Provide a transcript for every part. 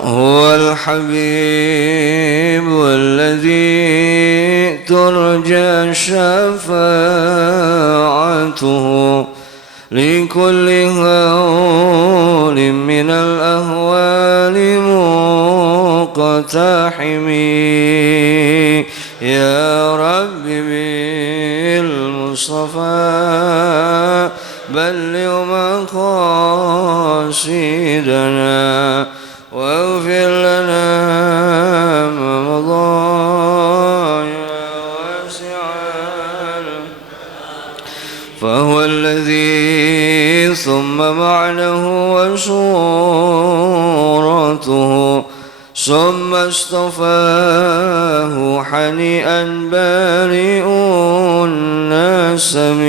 هو الحبيب الذي ترجى شفاعته لكل هول من الأهوال مقتحم يا رب بالمصطفى بلغ مقاصدنا واغفر لنا ما مضى يا واسع فهو الذي ثم معنه وصورته ثم اصطفاه حنيئا بارئ النسم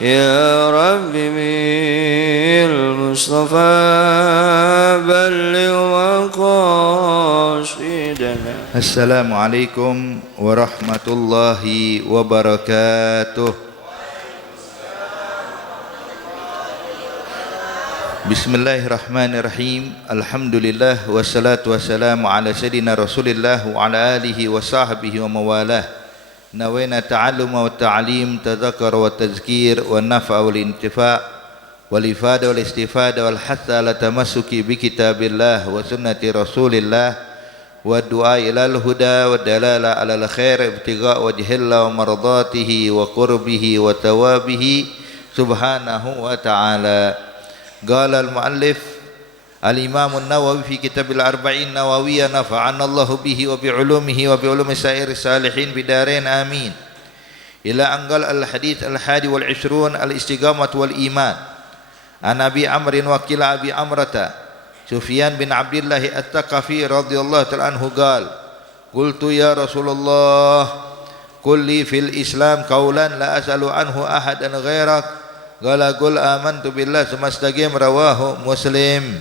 يا رب بالمصطفى بلغ مقاصدنا. Assalamualaikum warahmatullahi wabarakatuh. Bismillahirrahmanirrahim. Alhamdulillah wassalatu wassalamu ala sayyidina Rasulillah wa ala alihi wa sahbihi wa mawalah. Nawaina ta'alluma wa ta'lim, tadhakkar wa tazkir wa naf'a wal intifa' wal ifada wal istifada wal hatha ala tamassuki bi kitabillah wa sunnati Rasulillah wa du'a ilal huda wa dalala ala al khair ibtigha' wajhillah wa mardatihi wa qurbihi wa tawabihi subhanahu wa ta'ala. Qala al-muallif al-Imam an-Nawawi fi kitab al-Arba'in Nawawiyah nafa'ana Allahu bihi wa bi'ulumihi wa bi'ulumi sa'iri salihin bidarain amin. Ila anqal al-hadith al-hadi wal-ishrun al-istiqamah wal-iman. An Abi Amrin wa qila Abi Amrata Sufyan bin Abdullah at-Taqafi radhiyallahu ta'ala anhu qala qultu ya Rasulullah qul li fil Islam qawlan la as'alu anhu ahadan ghairak qala qul amantu billah sumastaqim rawahu Muslim.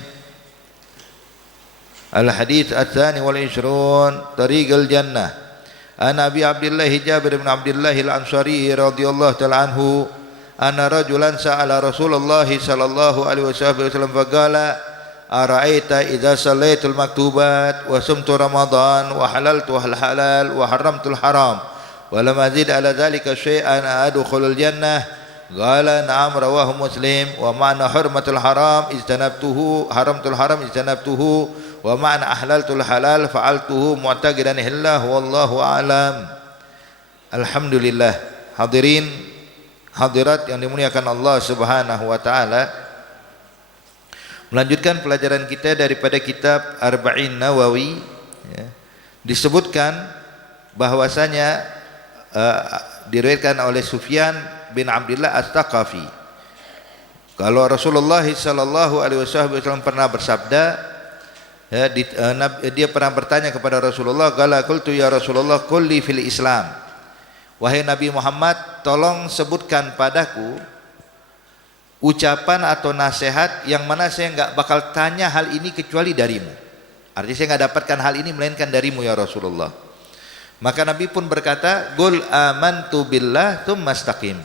Al-hadits ats-tsani wal 'ishrun tariqul jannah. An Abi Abdullah Jabir bin Abdullah al-Ansari radhiyallahu ta'ala anhu anna rajulan sa'ala Rasulullah sallallahu alaihi wasallam faqala ara'aita idza sallaitul maktubat wa sumtu ramadan wa halaltu al-halal wa haramtu al-haram wa lam azid ala dhalika syai'an adkhulul jannah qala na'am rawahu Muslim. Wa ma'na hurmatul haram ijtanabtuhu haramtul haram ijtanabtuhu wa ma'na ahlaltul halal fa'altuhu mu'taqidan hillah wallahu a'lam. Alhamdulillah. Hadirin hadirat yang dimuliakan Allah Subhanahu wa taala, melanjutkan pelajaran kita daripada kitab Arba'in Nawawi ya. Disebutkan bahwasanya diriwayatkan oleh Sufyan bin Abdullah At-Taqafi kalau Rasulullah sallallahu alaihi wasallam pernah bersabda ya, dia pernah bertanya kepada Rasulullah, qala qultu ya Rasulullah qul li fil Islam, wahai Nabi Muhammad tolong sebutkan padaku ucapan atau nasihat yang mana saya enggak bakal tanya hal ini kecuali darimu. Artinya saya enggak dapatkan hal ini melainkan darimu ya Rasulullah. Maka Nabi pun berkata, qul amantu billah tsumma istaqim.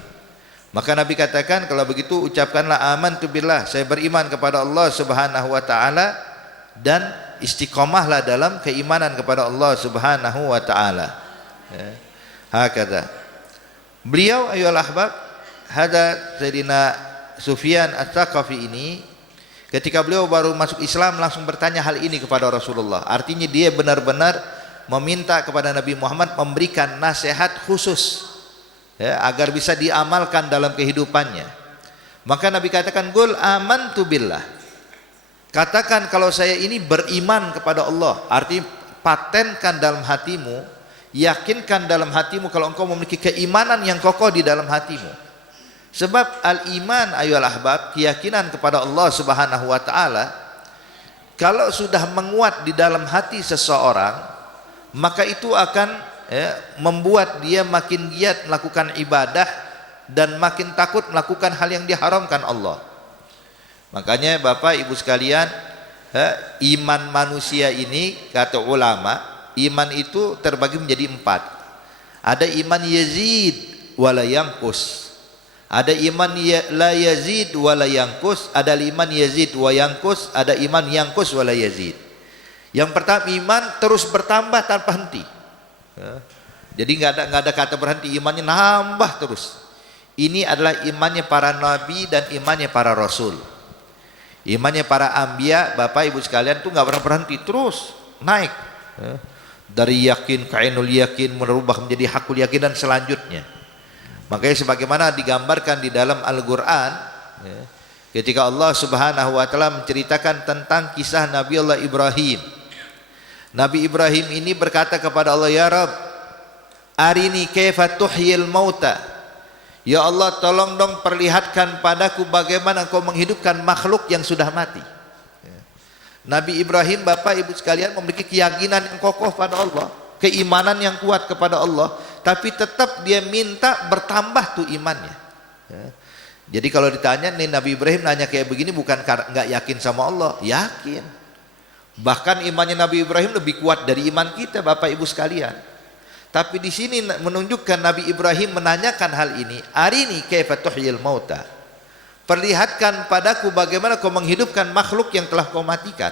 Maka Nabi katakan, kalau begitu ucapkanlah amantu billah, saya beriman kepada Allah Subhanahu wa taala, dan istiqomahlah dalam keimanan kepada Allah Subhanahu wa taala. Ya. Hakadha. Beliau ayyuhal ahbab, hada Sayyidina Sufyan At-Taqafi ini ketika beliau baru masuk Islam langsung bertanya hal ini kepada Rasulullah. Artinya dia benar-benar meminta kepada Nabi Muhammad memberikan nasihat khusus ya, agar bisa diamalkan dalam kehidupannya. Maka Nabi katakan, qul amantu billah, katakan kalau saya ini beriman kepada Allah. Artinya patenkan dalam hatimu, yakinkan dalam hatimu kalau engkau memiliki keimanan yang kokoh di dalam hatimu. Sebab al-iman ayyuhal ahbab, keyakinan kepada Allah Subhanahu wa taala, kalau sudah menguat di dalam hati seseorang, maka itu akan membuat dia makin giat melakukan ibadah dan makin takut melakukan hal yang diharamkan Allah. Makanya Bapak Ibu sekalian, iman manusia ini kata ulama, iman itu terbagi menjadi 4. Ada iman yazid wala yanqus. Ada iman la yazid wa la yanqus, ada iman yazid wa yanqus, ada iman yanqus wa la yazid. Yang pertama, iman terus bertambah tanpa henti. Jadi nggak ada kata berhenti, imannya nambah terus. Ini adalah imannya para nabi dan imannya para rasul. Imannya para anbiya, Bapak Ibu sekalian, tuh nggak pernah berhenti, terus naik. Dari yakin ke ainul yakin, merubah menjadi hakul yakin dan selanjutnya. Makanya sebagaimana digambarkan di dalam Al-Qur'an, ketika Allah Subhanahu wa taala menceritakan tentang kisah Nabi Allah Ibrahim. Nabi Ibrahim ini berkata kepada Allah, "Ya Rabb, arini kaifa tuhyil mauta." Ya Allah, tolong dong perlihatkan padaku bagaimana Engkau menghidupkan makhluk yang sudah mati. Nabi Ibrahim, Bapak Ibu sekalian, memiliki keyakinan yang kokoh pada Allah, keimanan yang kuat kepada Allah, tapi tetap dia minta bertambah tuh imannya. Jadi kalau ditanya nih, Nabi Ibrahim nanya kayak begini bukan karena nggak yakin sama Allah, yakin. Bahkan imannya Nabi Ibrahim lebih kuat dari iman kita, Bapak Ibu sekalian. Tapi di sini menunjukkan Nabi Ibrahim menanyakan hal ini, arini kaifa tuhyil mauta. Perlihatkan padaku bagaimana kau menghidupkan makhluk yang telah kau matikan.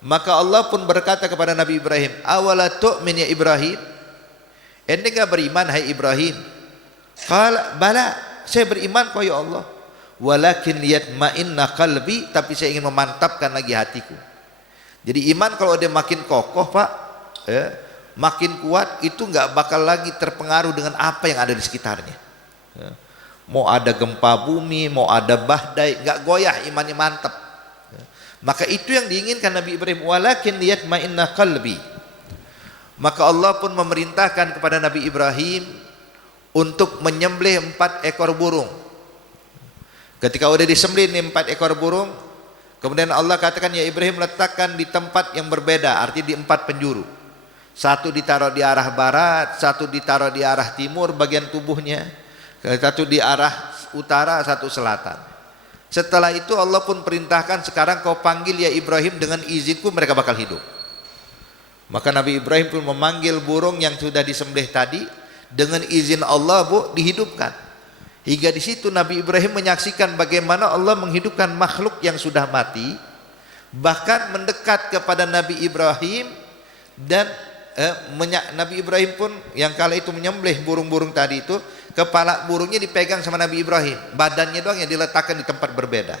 Maka Allah pun berkata kepada Nabi Ibrahim, awala tu'min ya Ibrahim? Ente enggak beriman hai Ibrahim? Qala bala, saya beriman kok ya Allah. Walakin yatma'inna qalbi, tapi saya ingin memantapkan lagi hatiku. Jadi iman kalau dia makin kokoh, Pak, makin kuat, itu nggak bakal lagi terpengaruh dengan apa yang ada di sekitarnya. Mau ada gempa bumi, mau ada badai, nggak goyah, imannya mantap. Maka itu yang diinginkan Nabi Ibrahim, walakin liyatma'inna qalbi. Maka Allah pun memerintahkan kepada Nabi Ibrahim untuk menyembelih 4 ekor burung. Ketika udah disembelih nih 4 ekor burung, kemudian Allah katakan, ya Ibrahim, letakkan di tempat yang berbeda, artinya di 4 penjuru. Satu ditaruh di arah barat, satu ditaruh di arah timur bagian tubuhnya, satu di arah utara, satu selatan. Setelah itu Allah pun perintahkan, sekarang kau panggil ya Ibrahim, dengan izinku mereka bakal hidup. Maka Nabi Ibrahim pun memanggil burung yang sudah disembelih tadi, dengan izin Allah dihidupkan. Hingga di situ Nabi Ibrahim menyaksikan bagaimana Allah menghidupkan makhluk yang sudah mati, bahkan mendekat kepada Nabi Ibrahim. Dan Nabi Ibrahim pun yang kala itu menyembelih burung-burung tadi itu, kepala burungnya dipegang sama Nabi Ibrahim, badannya doang yang diletakkan di tempat berbeda.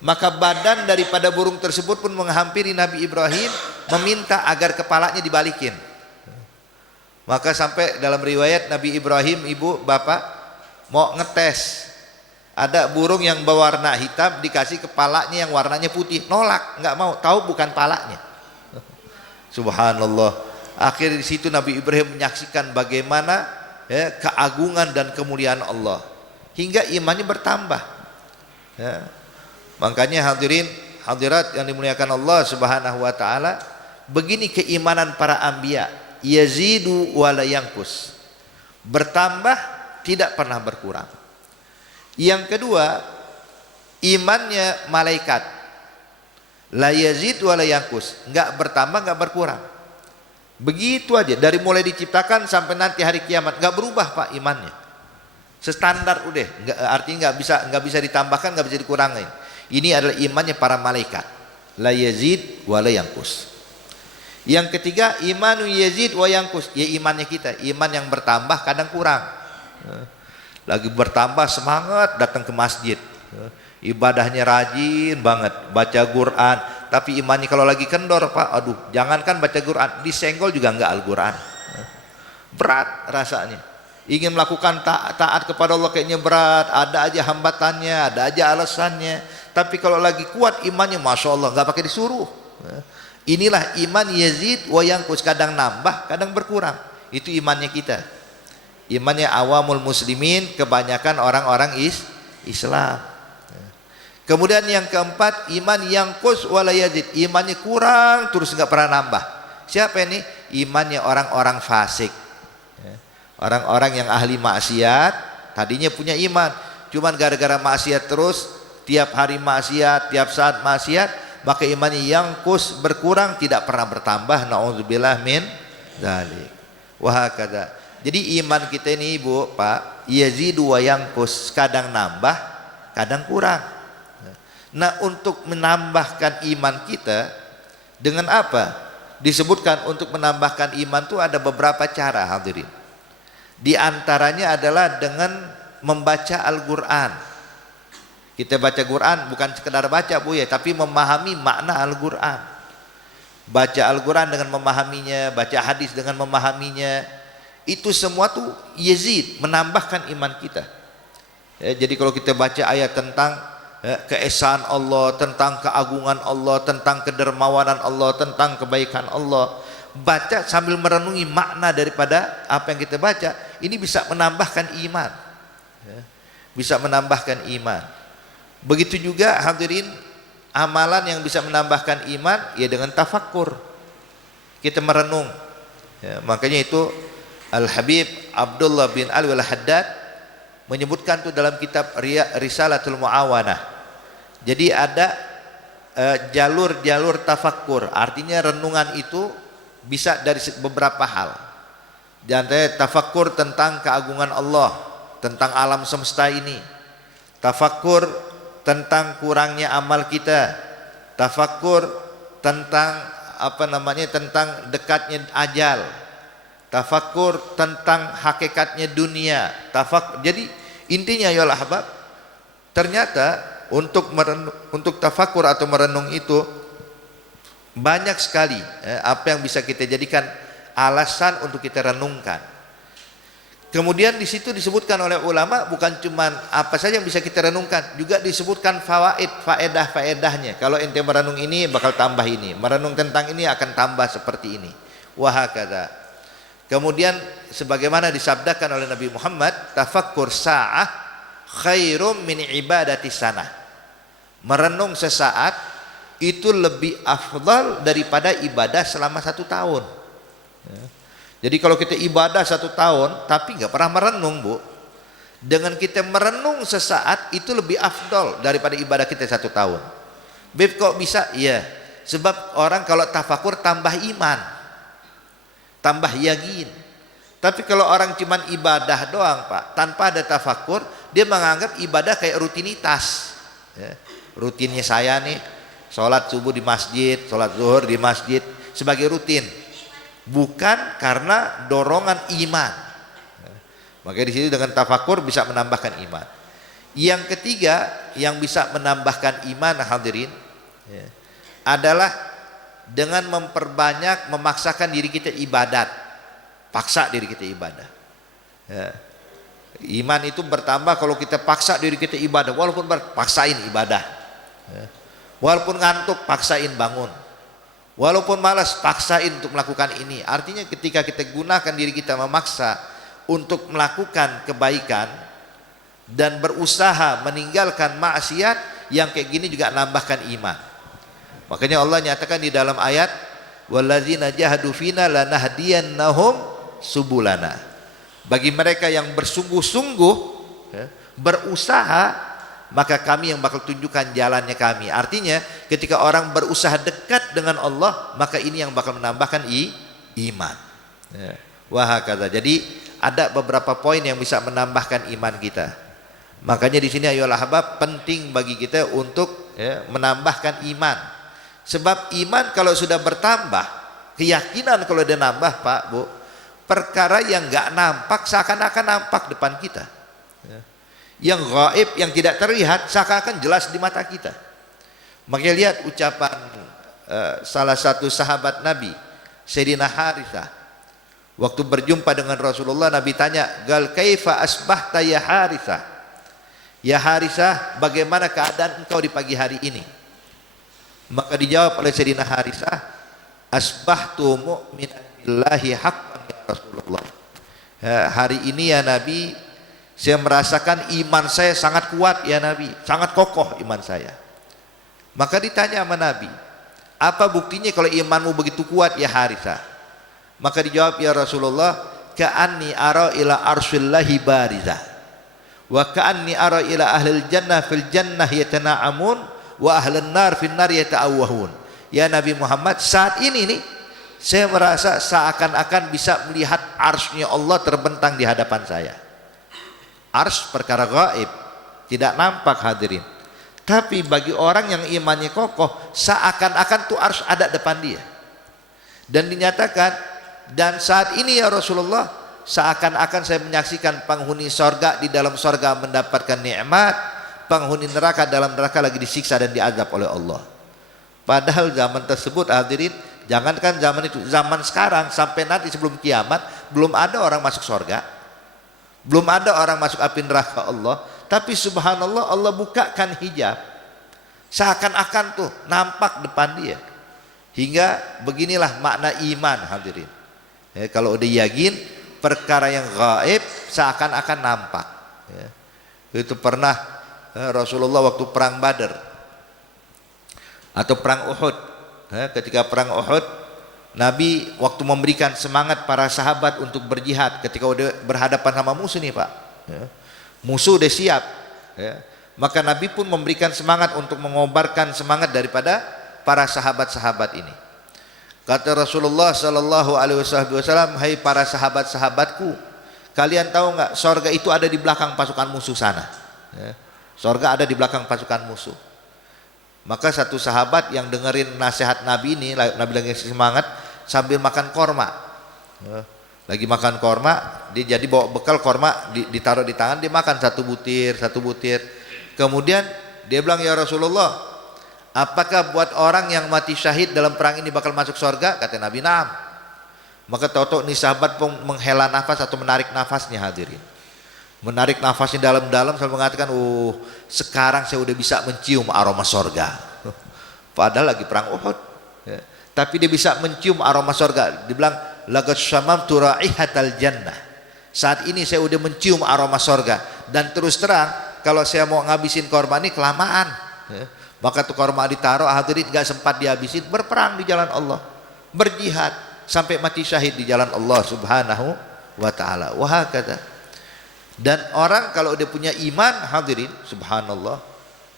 Maka badan daripada burung tersebut pun menghampiri Nabi Ibrahim, meminta agar kepalanya dibalikin. Maka sampai dalam riwayat Nabi Ibrahim, ibu bapak mau ngetes, ada burung yang berwarna hitam dikasih kepalanya yang warnanya putih, nolak, nggak mau, tahu bukan palanya. Subhanallah. Akhirnya di situ Nabi Ibrahim menyaksikan bagaimana keagungan dan kemuliaan Allah, hingga imannya bertambah. Makanya hadirin hadirat yang dimuliakan Allah Subhanahu wa taala, begini keimanan para anbiya, yazidu wa la yanqus, bertambah tidak pernah berkurang. Yang kedua, imannya malaikat, la yazid wa la yanqus, enggak bertambah enggak berkurang. Begitu aja dari mulai diciptakan sampai nanti hari kiamat, enggak berubah Pak imannya. Standar udah, enggak, artinya enggak bisa ditambahkan, enggak bisa dikurangin. Ini adalah imannya para malaikat, la yazid wa la yanqus. Yang ketiga, imanu yazid wa yanqus, ya imannya kita, iman yang bertambah kadang kurang. Lagi bertambah semangat datang ke masjid, ibadahnya rajin banget, baca Quran, tapi imannya kalau lagi kendor Pak, aduh, jangankan baca Quran, disenggol juga enggak Al-Quran. Berat rasanya. Ingin melakukan taat kepada Allah kayaknya berat, ada aja hambatannya, ada aja alasannya. Tapi kalau lagi kuat imannya, Masya Allah, enggak pakai disuruh. Inilah iman yazid wa yanqus, kadang nambah, kadang berkurang. Itu imannya kita. Imannya awamul muslimin, kebanyakan orang-orang Islam. Kemudian yang keempat, iman yanqus wa la yazid, imannya kurang terus enggak pernah nambah. Siapa ini? Imannya orang-orang fasik, orang-orang yang ahli maksiat. Tadinya punya iman, cuman gara-gara maksiat terus, tiap hari maksiat, tiap saat maksiat, maka imannya yanqus, berkurang, tidak pernah bertambah. Nauzubillah min dzalik. Wa hakadha. Jadi iman kita ini Ibu, Pak, yazidu wa yanqus, kadang nambah, kadang kurang. Nah, untuk menambahkan iman kita dengan apa? Disebutkan untuk menambahkan iman itu ada beberapa cara, hadirin. Di antaranya adalah dengan membaca Al-Quran. Kita baca Quran bukan sekedar baca Bu ya, tapi memahami makna Al-Quran. Baca Al-Quran dengan memahaminya, baca hadis dengan memahaminya, itu semua tuh yazid, menambahkan iman kita. Ya, jadi kalau kita baca ayat tentang keesaan Allah, tentang keagungan Allah, tentang kedermawanan Allah, tentang kebaikan Allah, baca sambil merenungi makna daripada apa yang kita baca, ini bisa menambahkan iman. Ya, bisa menambahkan iman. Begitu juga hadirin, amalan yang bisa menambahkan iman ya dengan tafakkur, kita merenung. Ya, makanya itu Al-Habib Abdullah bin Alwi Al-Haddad menyebutkan itu dalam kitab Risalatul Muawanah. Jadi ada jalur-jalur tafakkur, artinya renungan itu bisa dari beberapa hal. Di antaranya tafakkur tentang keagungan Allah, tentang alam semesta ini, tafakkur tentang kurangnya amal kita, tafakkur tentang tentang dekatnya ajal, tafakkur tentang hakikatnya dunia, jadi intinya ya ahbab, ternyata untuk tafakkur atau merenung itu banyak sekali apa yang bisa kita jadikan alasan untuk kita renungkan. Kemudian di situ disebutkan oleh ulama bukan cuma apa saja yang bisa kita renungkan, juga disebutkan faedahnya. Kalau ente merenung ini bakal tambah ini, merenung tentang ini akan tambah seperti ini. Wahakadha. Kemudian sebagaimana disabdakan oleh Nabi Muhammad, tafakkur sa'ah khairum min ibadati sanah. Merenung sesaat itu lebih afdal daripada ibadah selama 1 tahun. Jadi kalau kita ibadah 1 tahun tapi nggak pernah merenung Bu, dengan kita merenung sesaat itu lebih afdal daripada ibadah kita 1 tahun. Beb kok bisa? Iya, sebab orang kalau tafakur tambah iman, tambah yakin. Tapi kalau orang cuman ibadah doang Pak, tanpa ada tafakur, dia menganggap ibadah kayak rutinitas. Ya, rutinnya saya nih, sholat subuh di masjid, sholat zuhur di masjid sebagai rutin, bukan karena dorongan iman. Maka di sini dengan tafakur bisa menambahkan iman. Yang ketiga yang bisa menambahkan iman hadirin ya, adalah dengan memperbanyak, memaksakan diri kita ibadat, paksa diri kita ibadah. Ya. Iman itu bertambah kalau kita paksa diri kita ibadah, walaupun paksain ibadah. Ya. Walaupun ngantuk paksain bangun. Walaupun malas paksain untuk melakukan ini. Artinya ketika kita gunakan diri kita memaksa untuk melakukan kebaikan dan berusaha meninggalkan maksiat, yang kayak gini juga nambahkan iman. Makanya Allah nyatakan di dalam ayat, walladzina jahadu fina lanahdiyannahum subulana. Bagi mereka yang bersungguh-sungguh berusaha, maka kami yang bakal tunjukkan jalannya kami. Artinya ketika orang berusaha dekat dengan Allah, maka ini yang bakal menambahkan iman. Wahakadha. Jadi ada beberapa poin yang bisa menambahkan iman kita. Makanya di sini ayolah ahbab, penting bagi kita untuk menambahkan iman. Sebab iman kalau sudah bertambah, keyakinan kalau dia nambah Pak Bu, perkara yang nggak nampak seakan-akan nampak depan kita. Yang gaib, yang tidak terlihat seakan-akan jelas di mata kita. Makanya lihat ucapan salah satu sahabat Nabi, Sayyidina Harithah. Waktu berjumpa dengan Rasulullah, Nabi tanya, "Gal kaifa asbahta ya Harithah?" Ya Harithah, bagaimana keadaan engkau di pagi hari ini? Maka dijawab oleh Sayyidina Harithah, "Asbahtu mu'minan billahi haqqan ya Rasulullah." Hari ini ya Nabi, saya merasakan iman saya sangat kuat ya Nabi, sangat kokoh iman saya. Maka ditanya sama Nabi, apa buktinya kalau imanmu begitu kuat ya Harithah? Maka dijawab, ya Rasulullah, ka'anni ara ila arsyillahi barizah wa ka'anni ara ila ahlil jannah fil jannah yatana'amun wa ahlun nar fil nar yata'awwahun. Ya Nabi Muhammad, saat ini nih saya merasa seakan-akan bisa melihat arsy-Nya Allah terbentang di hadapan saya. Ars perkara gaib, tidak nampak hadirin. Tapi bagi orang yang imannya kokoh, seakan-akan tuh ars ada depan dia. Dan dinyatakan, dan saat ini ya Rasulullah, seakan-akan saya menyaksikan penghuni sorga di dalam sorga mendapatkan nikmat, penghuni neraka dalam neraka lagi disiksa dan diazab oleh Allah. Padahal zaman tersebut hadirin, jangankan zaman itu, zaman sekarang sampai nanti sebelum kiamat belum ada orang masuk sorga, belum ada orang masuk api neraka Allah. Tapi subhanallah, Allah bukakan hijab, seakan-akan tuh nampak depan dia. Hingga beginilah makna iman hadirin. Ya, kalau udah yakin perkara yang gaib seakan-akan nampak. Ya. Itu pernah Rasulullah waktu perang Badar atau perang Uhud. Ya, ketika perang Uhud, Nabi waktu memberikan semangat para sahabat untuk berjihad ketika udah berhadapan sama musuh nih Pak. Ya. Musuh udah siap. Ya. Maka Nabi pun memberikan semangat untuk mengobarkan semangat daripada para sahabat-sahabat ini. Kata Rasulullah sallallahu alaihi wasallam, "Hai para sahabat-sahabatku, kalian tahu enggak sorga itu ada di belakang pasukan musuh sana." Ya. Sorga ada di belakang pasukan musuh. Maka satu sahabat yang dengerin nasihat Nabi ini, Nabi lagi semangat sambil makan korma. Ya. Lagi makan korma, dia jadi bawa bekal korma, ditaruh di tangan, dia makan satu butir. Kemudian dia bilang, "Ya Rasulullah, apakah buat orang yang mati syahid dalam perang ini bakal masuk surga?" Kata Nabi, "Naam." Maka tahu-tahu nih sahabat pun menghela nafas atau menarik nafasnya hadirin. Menarik nafasnya dalam-dalam sambil mengatakan, sekarang saya udah bisa mencium aroma surga." Padahal lagi perang Uhud. Ya. Tapi dia bisa mencium aroma surga. Dia bilang, "Laqad syamamtu raihatal jannah." Saat ini saya udah mencium aroma surga. Dan terus terang, kalau saya mau ngabisin korban ini kelamaan. Ya. Maka tuh korma ditaruh hadirin, gak sempat dihabisin, berperang di jalan Allah, berjihad sampai mati syahid di jalan Allah subhanahu wa ta'ala. Wah kata. Dan orang kalau dia punya iman hadirin, subhanallah,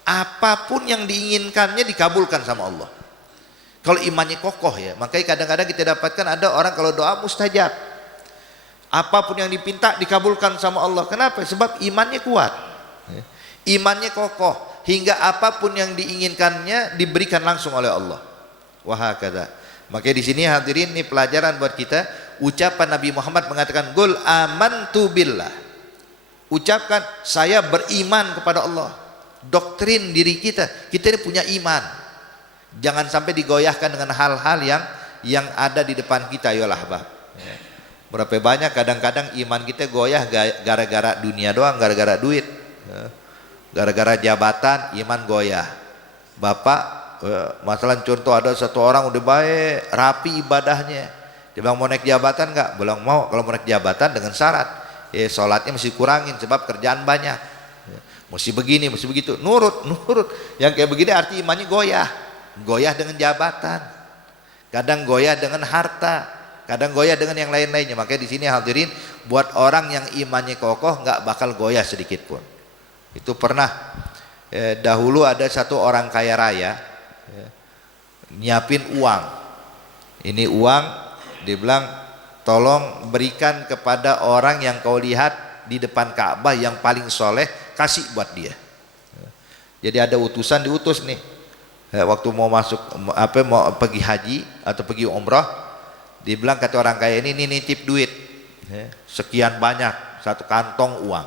apapun yang diinginkannya dikabulkan sama Allah. Kalau imannya kokoh ya, makanya kadang-kadang kita dapatkan ada orang kalau doa mustajab, apapun yang dipinta dikabulkan sama Allah. Kenapa? Sebab imannya kuat, imannya kokoh, hingga apapun yang diinginkannya diberikan langsung oleh Allah. Wahakada. Makanya di sini hadirin, ini pelajaran buat kita. Ucapan Nabi Muhammad mengatakan, "Qul amantu billah." Ucapkan, saya beriman kepada Allah. Doktrin diri kita ini punya iman. Jangan sampai digoyahkan dengan hal-hal yang ada di depan kita. Yolah bah. Berapa banyak kadang-kadang iman kita goyah gara-gara dunia doang, gara-gara duit. Gara-gara jabatan iman goyah. Bapak, masalah contoh ada satu orang udah baik, rapi ibadahnya. Dia bilang mau naik jabatan enggak? Bilang mau. Kalau mau naik jabatan dengan syarat, sholatnya mesti kurangin sebab kerjaan banyak. Mesti begini, mesti begitu. Nurut. Yang kayak begini arti imannya goyah. Goyah dengan jabatan. Kadang goyah dengan harta. Kadang goyah dengan yang lain-lainnya. Makanya di sini hadirin, buat orang yang imannya kokoh enggak bakal goyah sedikit pun. Itu pernah dahulu ada satu orang kaya raya nyiapin uang. Ini uang, dia bilang tolong berikan kepada orang yang kau lihat di depan Ka'bah yang paling soleh, kasih buat dia. Jadi ada utusan diutus nih, waktu mau masuk mau pergi haji atau pergi umrah, dia bilang kata orang kaya ini nitip duit sekian banyak, satu kantong uang.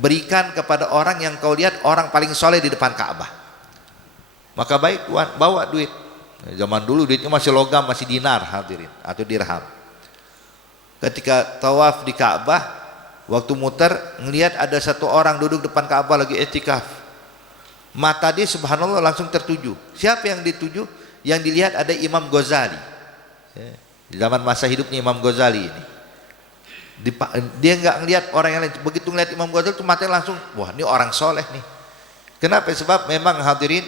Berikan kepada orang yang kau lihat orang paling soleh di depan Ka'bah. Maka baik tuan, bawa duit. Zaman dulu duitnya masih logam, masih dinar hadirin atau dirham. Ketika tawaf di Ka'bah, waktu muter ngelihat ada satu orang duduk depan Ka'bah lagi i'tikaf. Mata dia subhanallah langsung tertuju. Siapa yang dituju? Yang dilihat ada Imam Ghazali. Di zaman masa hidupnya Imam Ghazali ini. Dia nggak ngelihat orang yang lain. Begitu ngelihat Imam Ghazali itu matanya langsung, wah ini orang soleh nih. Kenapa? Sebab memang hadirin,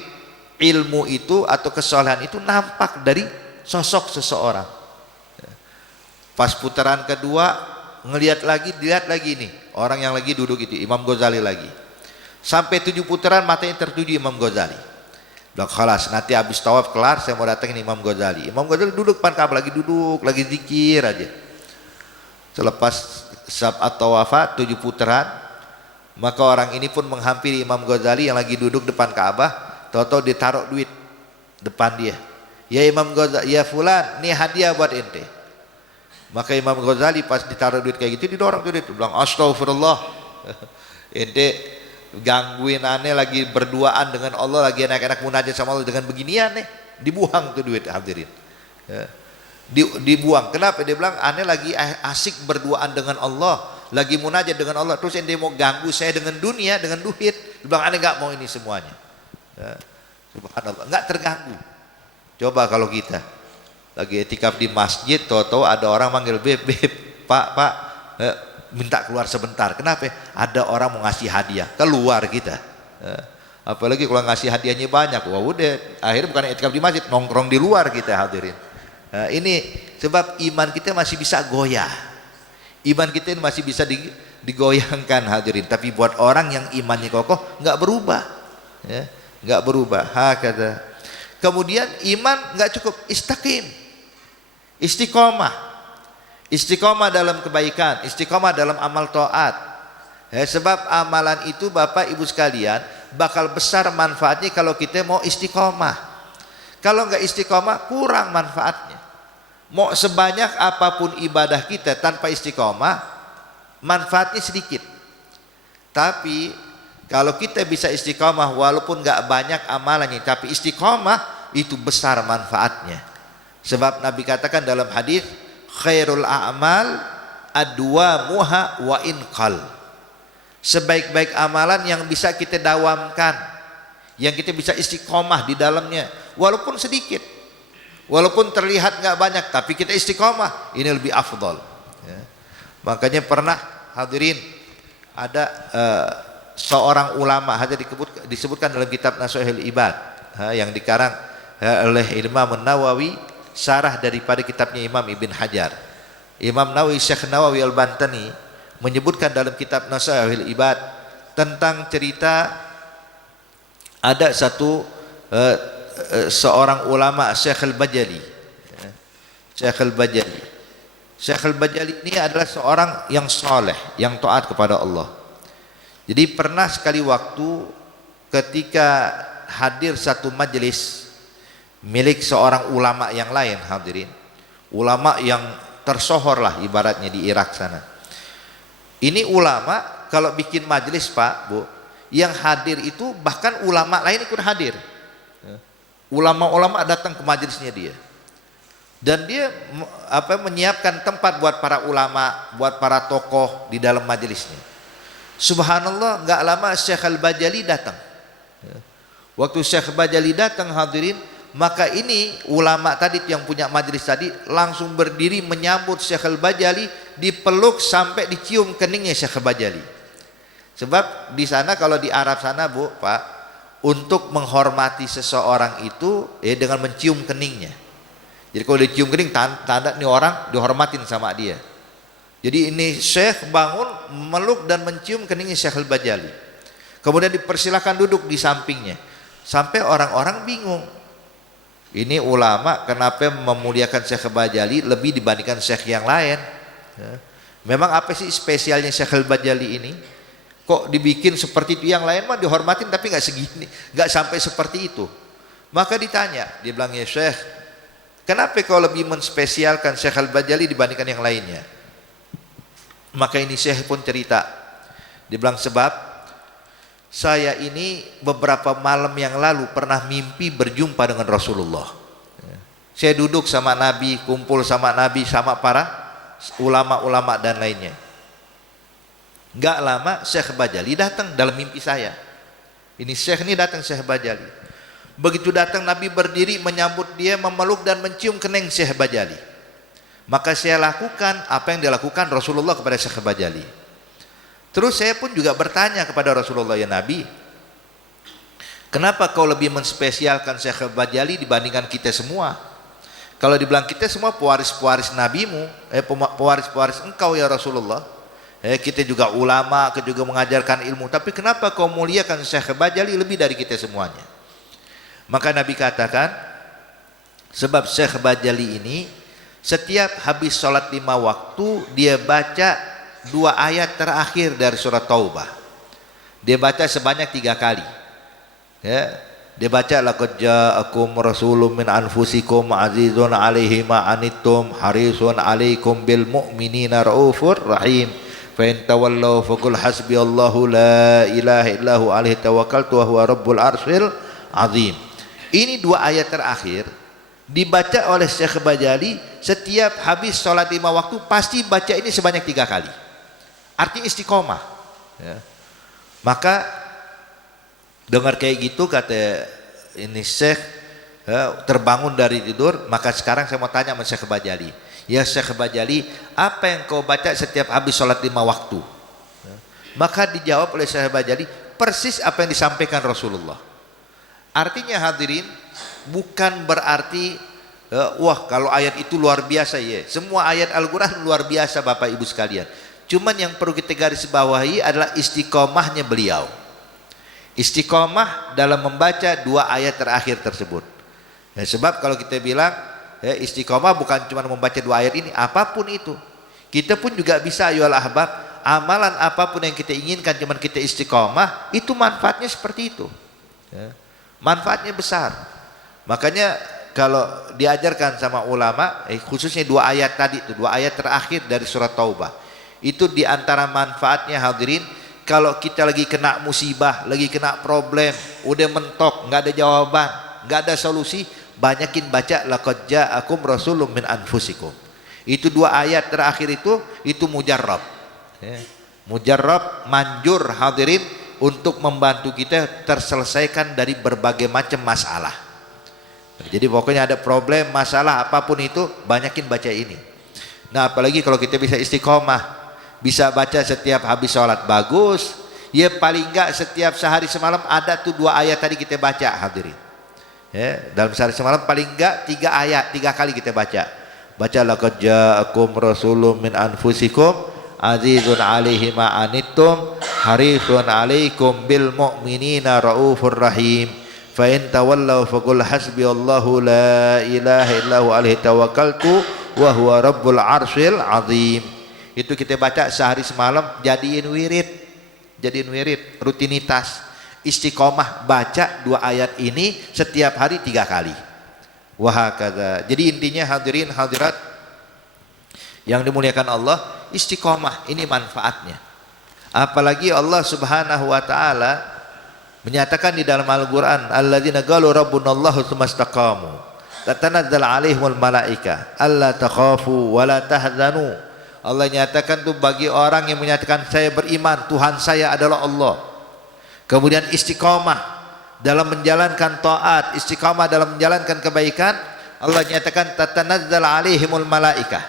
ilmu itu atau kesolehan itu nampak dari sosok seseorang. Pas putaran kedua ngelihat lagi, dilihat lagi nih orang yang lagi duduk itu Imam Ghazali lagi. Sampai 7 putaran matanya tertuju Imam Ghazali. Bilang khalas, nanti habis tawaf kelar saya mau datangin Imam Ghazali. Imam Ghazali duduk depan Ka'bah, lagi duduk, lagi zikir aja. Selepas sab'at tawafat 7 putaran, maka orang ini pun menghampiri Imam Ghazali yang lagi duduk depan Ka'bah. Tahu-tahu ditaruh duit depan dia. Ya Imam Ghazali, ya fulan, ini hadiah buat ente. Maka Imam Ghazali pas ditaruh duit kayak gitu didorong tuh duit, bilang astagfirullah. Ente gangguin aneh lagi berduaan dengan Allah, lagi enak-enak munajat sama Allah dengan beginian nih. Dibuang tuh duit, hadirin. Ya. Dibuang. Kenapa? Dia bilang aneh lagi asik berduaan dengan Allah, lagi munajat dengan Allah, terus ente mau ganggu saya dengan dunia, dengan duit. Dia bilang aneh nggak mau ini semuanya. Ya. Subhanallah, nggak terganggu. Coba kalau kita lagi etikaf di masjid, tahu-tahu ada orang manggil beb, pak, minta keluar sebentar. Kenapa? Ada orang mau ngasih hadiah, keluar kita. Apalagi kalau ngasih hadiahnya banyak, wah udah, akhirnya bukan etikaf di masjid, nongkrong di luar kita, hadirin. Ini sebab iman kita masih bisa goyah, iman kita masih bisa digoyangkan, hadirin. Tapi buat orang yang imannya kokoh nggak berubah, ya, nggak berubah. Hakata. Kemudian iman nggak cukup, istaqim, istiqomah, istiqomah dalam kebaikan, istiqomah dalam amal taat. Ya, sebab amalan itu Bapak Ibu sekalian bakal besar manfaatnya kalau kita mau istiqomah. Kalau nggak istiqomah kurang manfaatnya. Mau sebanyak apapun ibadah kita tanpa istiqomah, manfaatnya sedikit. Tapi kalau kita bisa istiqomah walaupun nggak banyak amalannya, tapi istiqomah itu besar manfaatnya. Sebab Nabi katakan dalam hadis, khairul a'mal adwamuha wa in qal. Sebaik-baik amalan yang bisa kita dawamkan, yang kita bisa istiqomah di dalamnya, walaupun sedikit. Walaupun terlihat nggak banyak, tapi kita istiqomah, ini lebih afdal. Ya. Makanya pernah hadirin ada seorang ulama, hanya disebutkan dalam kitab Nasuhul Ibad, yang dikarang oleh Imam Nawawi, syarah daripada kitabnya Imam Ibn Hajar. Imam Nawawi, Syekh Nawawi Al-Bantani menyebutkan dalam kitab Nasuhul Ibad tentang cerita ada satu seorang ulama, Syekh Al-Bajali. Syekh Al-Bajali. Syekh Al-Bajali ini adalah seorang yang soleh, yang taat kepada Allah. Jadi pernah sekali waktu ketika hadir satu majelis milik seorang ulama yang lain, hadirin, ulama yang tersohor lah ibaratnya di Irak sana. Ini ulama kalau bikin majelis Pak Bu, yang hadir itu bahkan ulama lain ikut hadir. Ulama-ulama datang ke majelisnya dia, dan dia menyiapkan tempat buat para ulama, buat para tokoh di dalam majelisnya. Subhanallah, nggak lama Syekh Al-Bajali datang. Waktu Syekh Al-Bajali datang, hadirin, maka ini ulama tadi yang punya majelis tadi langsung berdiri menyambut Syekh Al-Bajali, dipeluk sampai dicium keningnya Syekh Al-Bajali. Sebab di sana, kalau di Arab sana Bu, Pak, untuk menghormati seseorang itu dengan mencium keningnya. Jadi kalau dicium kening, tanda nih orang dihormatin sama dia. Jadi ini Syekh bangun meluk dan mencium keningnya Syekh Al-Bajali. Kemudian dipersilakan duduk di sampingnya. Sampai orang-orang bingung. Ini ulama kenapa memuliakan Syekh Al-Bajali lebih dibandingkan Syekh yang lain? Memang apa sih spesialnya Syekh Al-Bajali ini? Kok dibikin seperti itu? Yang lain mah dihormatin tapi nggak segini, nggak sampai seperti itu. Maka ditanya, dia bilang, ya Syekh, kenapa kau lebih menspesialkan Syekh Al-Bajali dibandingkan yang lainnya? Maka ini Syekh pun cerita, dia bilang, sebab saya ini beberapa malam yang lalu pernah mimpi berjumpa dengan Rasulullah. Saya duduk sama Nabi, kumpul sama Nabi, sama para ulama-ulama dan lainnya. Gak lama Syekh Bajali datang dalam mimpi saya. Ini Syekh ini datang, Syekh Bajali. Begitu datang, Nabi berdiri menyambut dia, memeluk dan mencium kening Syekh Bajali. Maka saya lakukan apa yang dilakukan Rasulullah kepada Syekh Bajali. Terus saya pun juga bertanya kepada Rasulullah, ya Nabi, kenapa kau lebih menspesialkan Syekh Bajali dibandingkan kita semua? Kalau dibilang kita semua pewaris-pewaris nabimu, pewaris-pewaris engkau ya Rasulullah. Kita juga ulama, kita juga mengajarkan ilmu, tapi kenapa kau muliakan Syekh Bajali lebih dari kita semuanya? Maka Nabi katakan, sebab Syekh Bajali ini Setiap habis sholat 5 waktu dia baca 2 ayat terakhir dari surat Taubah. Dia baca sebanyak 3 kali. Ya, dia baca laqad ja'akum rasulun min anfusikum azizun 'alaihi ma anittum harisun 'alaikum bil mu'minina raufur rahim. Fa in tawallaw faqul hasbiyallahu la ilaha illahu 'alaihi tawakkaltu wa huwa rabbul arsyil azim. Ini 2 ayat terakhir dibaca oleh Syekh Bajali setiap habis sholat 5 waktu, pasti baca ini sebanyak 3 kali. Artinya istiqomah. Ya. Maka dengar kayak gitu kata ini Syekh, ya, terbangun dari tidur. Maka sekarang saya mau tanya sama Syekh Bajali, ya Syekh Bajali, apa yang kau baca setiap habis sholat 5 waktu? Ya. Maka dijawab oleh Syekh Bajali persis apa yang disampaikan Rasulullah. Artinya hadirin, bukan berarti wah kalau ayat itu luar biasa ya. Semua ayat Al-Quran luar biasa Bapak Ibu sekalian. Cuman yang perlu kita garis bawahi adalah istiqomahnya beliau. Istiqomah dalam membaca 2 ayat terakhir tersebut. Ya, sebab kalau kita bilang ya, istiqomah bukan cuma membaca 2 ayat ini, apapun itu. Kita pun juga bisa ayolah ahbab, amalan apapun yang kita inginkan cuman kita istiqomah, itu manfaatnya seperti itu. Ya, manfaatnya besar. Makanya kalau diajarkan sama ulama, khususnya 2 ayat tadi itu, 2 ayat terakhir dari surat Taubah, itu diantara manfaatnya hadirin, kalau kita lagi kena musibah, lagi kena problem, udah mentok, nggak ada jawaban, nggak ada solusi, banyakin baca laqad ja'akum rasulun min anfusikum. Itu 2 ayat terakhir itu mujarrab. Ya. Mujarrab, manjur hadirin untuk membantu kita terselesaikan dari berbagai macam masalah. Jadi pokoknya ada problem, masalah apapun itu, banyakin baca ini. Nah apalagi kalau kita bisa istiqomah, bisa baca setiap habis sholat, bagus. Ya paling enggak setiap sehari semalam ada tuh 2 ayat tadi kita baca hadirin. Ya, dalam sehari semalam paling enggak 3 ayat, 3 kali kita baca. Baca laqad ja'akum rasulun min anfusikum azizun 'alaihi ma anittum harisun 'alaikum bil mu'minina raufur rahim. Fa in tawallaw faqul hasbiyallahu la ilaha illahu 'alaihi tawakkaltu wa huwa rabbul arsyil azim. Itu kita baca sehari semalam, jadiin wirid, rutinitas. Istiqomah baca 2 ayat ini setiap hari 3 kali. Wahakadha. Jadi intinya hadirin hadirat yang dimuliakan Allah, istiqomah ini manfaatnya. Apalagi Allah Subhanahu wa taala menyatakan di dalam Al-Qur'an, alladzina qalu rabbunallahu tsumma istaqamu tatanazzalu 'alaihimul malaika alla takhafu wa la tahzanu. Allah nyatakan tuh bagi orang yang menyatakan saya beriman, Tuhan saya adalah Allah. Kemudian istiqamah dalam menjalankan taat, istiqamah dalam menjalankan kebaikan, Allah nyatakan tatanazzal alaihimul malaikah.